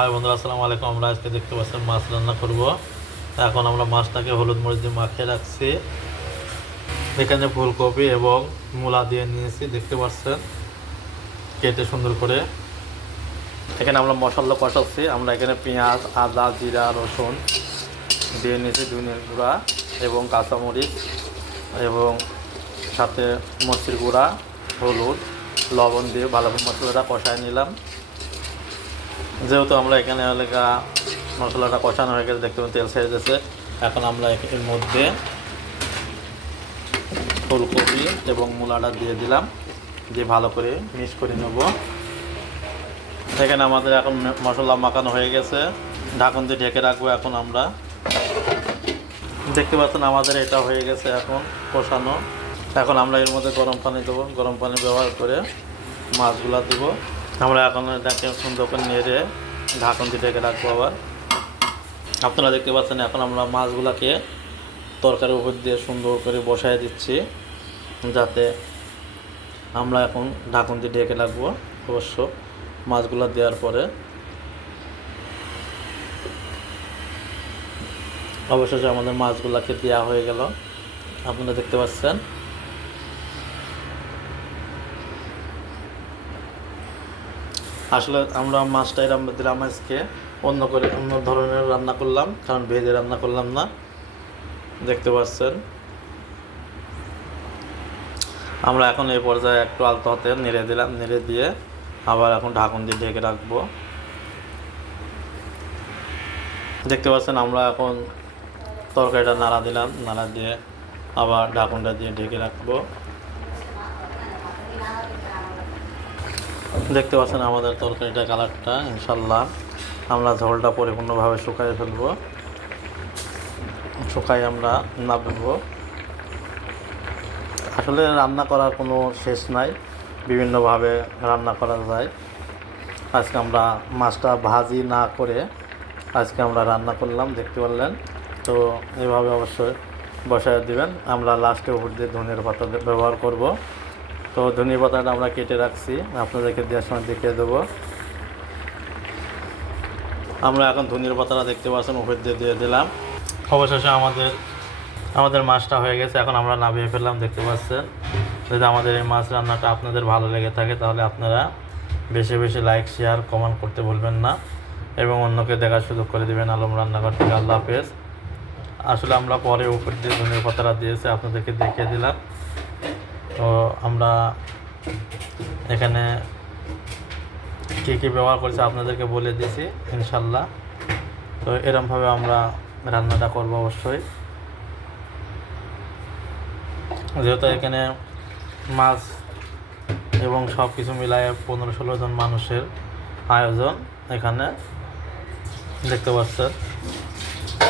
High বন্ধুরা, আসসালামু আলাইকুম। আমরা আজকে দেখতে পাচ্ছেন মাছ রান্না করব। এখন আমরা মাছটাকে হলুদ মরিচ দিয়ে মাখিয়ে রাখছি। এখানে ফুলকপি এবং মূলা দিয়ে নিয়েছি, দেখতে পাচ্ছেন? কেটে সুন্দর করে। এখানে আমরা মশলা কষাচ্ছি। আমরা এখানে পেঁয়াজ, আদা, জিরা, রসুন দিয়ে নিয়েছি, ধনিয়ার গুঁড়া এবং কাঁচামরিচ এবং সাথে মরিচের গুঁড়া, হলুদ, লবণ দিয়ে ভালো মশলাটা কষায় নিলাম। যেহেতু আমরা এখানে এলাকা মশলাটা কষানো হয়ে গেছে, দেখতে তেল ছেড়ে দিয়েছে। এখন আমরা এর মধ্যে ফুলকপি এবং মূলাটা দিয়ে দিলাম, দিয়ে ভালো করে মিক্স করে নেব। এখানে আমাদের এখন মশলা মাখানো হয়ে গেছে। ঢাকন দিয়ে ঢেকে রাখব এখন আমরা। দেখতে পাচ্ছেন আমাদের এটা হয়ে গেছে এখন কষানো। এখন আমরা এর মধ্যে গরম পানি দেবো। গরম পানি ব্যবহার করে মাছগুলা দেবো। আমরা এখন এটাকে সুন্দর করে নেড়ে ঢাকন দিয়ে ঢেকে রাখব আবার। আপনারা দেখতে পাচ্ছেন, এখন আমরা মাছগুলাকে তরকারির উপর দিয়ে সুন্দর করে বসায় দিচ্ছি, যাতে আমরা এখন ঢাকন দিয়ে ঢেকে রাখব অবশ্য মাছগুলা দেওয়ার পরে। অবশেষে আমাদের মাছগুলাকে দেওয়া হয়ে গেল। আপনারা দেখতে পাচ্ছেন আসলে আমরা মাছটা এরম দিলাম আজকে। অন্য করে অন্য ধরনের রান্না করলাম, কারণ ভেজে রান্না করলাম না। দেখতে পাচ্ছেন। আমরা এখন এই পর্যায়ে একটু আলতো হাতে নেড়ে দিলাম, নেড়ে দিয়ে আবার এখন ঢাকন দিয়ে ঢেকে রাখব। দেখতে পাচ্ছেন, আমরা এখন তরকারিটা নাড়া দিলাম, নাড়া দিয়ে আবার ঢাকনটা দিয়ে ঢেকে রাখব। দেখতে পাচ্ছেন আমাদের তরকারিটা কালারটা ইনশাল্লাহ আমরা ঝোলটা পরিপূর্ণভাবে শুকাই ফেলব। শুকাই আমরা নামবো আসলে রান্না করার কোনো শেষ নাই। বিভিন্নভাবে রান্না করা যায়। আজকে আমরা মাছটা ভাজি না করে আজকে আমরা রান্না করলাম, দেখতে পারলেন। তো এভাবে অবশ্যই বসায় দিবেন। আমরা লাস্টে উপর দিয়ে ধনের পাতা ব্যবহার করব। তো ধনিয়া পাতাটা আমরা কেটে রাখছি। আপনাদেরকে দেওয়ার সময় দেখিয়ে দেবো। আমরা এখন ধনিয়ার পাতাটা দেখতে পাচ্ছেন, উপর দিয়ে দিয়ে দিলাম। অবশেষে আমাদের আমাদের মাছটা হয়ে গেছে। এখন আমরা নামিয়ে ফেললাম, দেখতে পাচ্ছেন। যদি আমাদের এই মাছ রান্নাটা আপনাদের ভালো লেগে থাকে, তাহলে আপনারা বেশি বেশি লাইক শেয়ার কমেন্ট করতে ভুলবেন না। এবং অন্যকে দেখার সুযোগ করে দেবেন আলম রান্নাঘর থেকে। আল্লাহ হাফেজ। আসলে আমরা পরে উপর দিয়ে ধনিয়ার পাতাটা দিয়েছে, আপনাদেরকে দেখিয়ে দিলাম। তো আমরা এখানে কী কী ব্যবহার করছি আপনাদেরকে বলে দিয়েছি, ইনশাল্লাহ। তো এরমভাবে আমরা রান্নাটা করব অবশ্যই। যেহেতু এখানে মাছ এবং সব কিছু মিলায় পনেরো ষোলো জন মানুষের আয়োজন এখানে। দেখতে পাচ্ছেন।